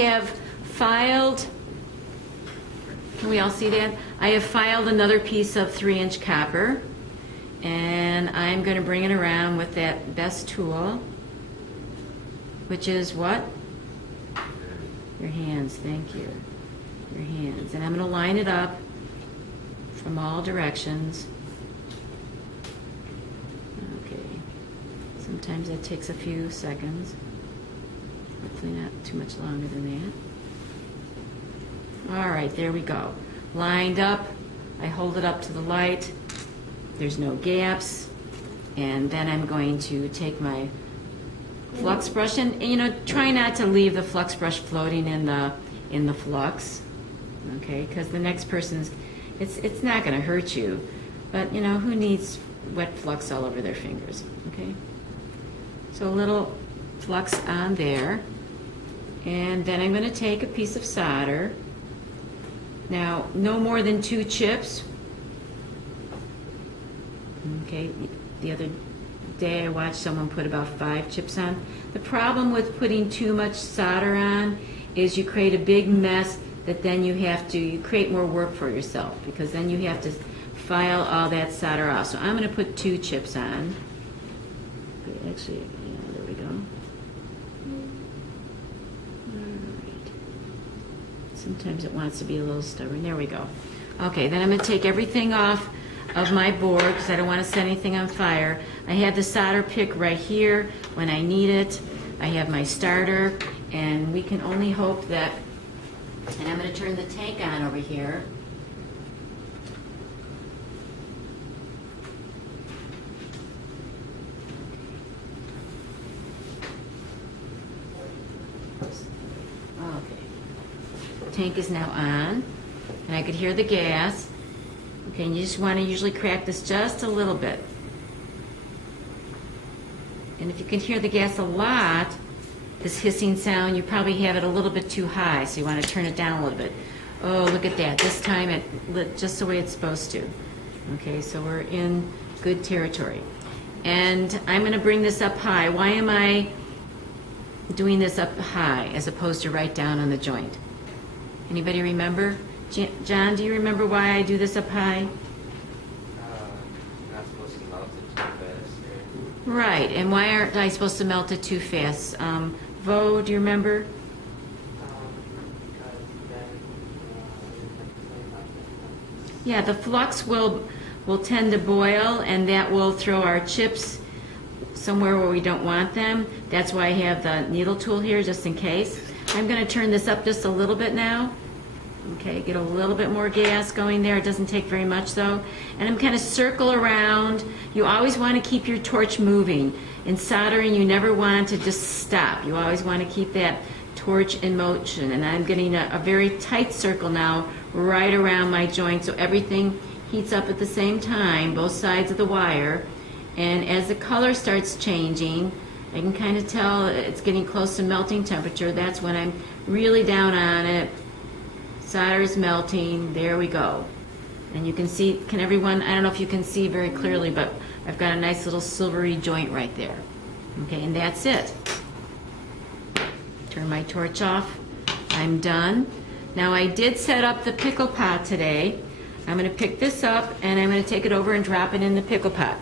have filed, can we all see that? I have filed another piece of 3-inch copper, and I'm going to bring it around with that best tool, which is what? Your hands, thank you. Your hands. And I'm going to line it up from all directions. Okay. Sometimes that takes a few seconds. Hopefully not too much longer than that. All right, there we go. Lined up. I hold it up to the light. There's no gaps. And then I'm going to take my flux brush and try not to leave the flux brush floating in the flux. Okay, because the next person's, it's not going to hurt you, but who needs wet flux all over their fingers? Okay, so a little flux on there, and then I'm going to take a piece of solder. Now, no more than 2 chips. Okay, the other day I watched someone put about 5 chips on. The problem with putting too much solder on is you create a big mess that then you create more work for yourself, because then you have to file all that solder off. So I'm going to put 2 chips on. Actually, yeah, there we go. Alright. Sometimes it wants to be a little stubborn. There we go. Okay, then I'm going to take everything off of my board because I don't want to set anything on fire. I have the solder pick right here when I need it. I have my starter, and we can only hope that, and I'm going to turn the tank on over here. Okay. Tank is now on, and I could hear the gas. Okay, and you just want to usually crack this just a little bit. And if you can hear the gas a lot, this hissing sound, you probably have it a little bit too high, so you want to turn it down a little bit. Oh, look at that. This time it lit just the way it's supposed to. Okay, so we're in good territory. And I'm going to bring this up high. Why am I doing this up high as opposed to right down on the joint? Anybody remember? John, do you remember why I do this up high? Not supposed to melt it too fast. Right, and why aren't I supposed to melt it too fast? Vo, do you remember? Yeah, the flux will tend to boil, and that will throw our chips somewhere where we don't want them. That's why I have the needle tool here, just in case. I'm going to turn this up just a little bit now. Okay, get a little bit more gas going there. It doesn't take very much though. And I'm kind of circle around. You always want to keep your torch moving. In soldering, you never want to just stop. You always want to keep that torch in motion. And I'm getting a very tight circle now right around my joint, so everything heats up at the same time, both sides of the wire. And as the color starts changing, I can kind of tell it's getting close to melting temperature. That's when I'm really down on it. Solder is melting. There we go. And you can see, can everyone, I don't know if you can see very clearly, but I've got a nice little silvery joint right there. Okay, and that's it. Turn my torch off. I'm done. Now I did set up the pickle pot today. I'm going to pick this up and I'm going to take it over and drop it in the pickle pot.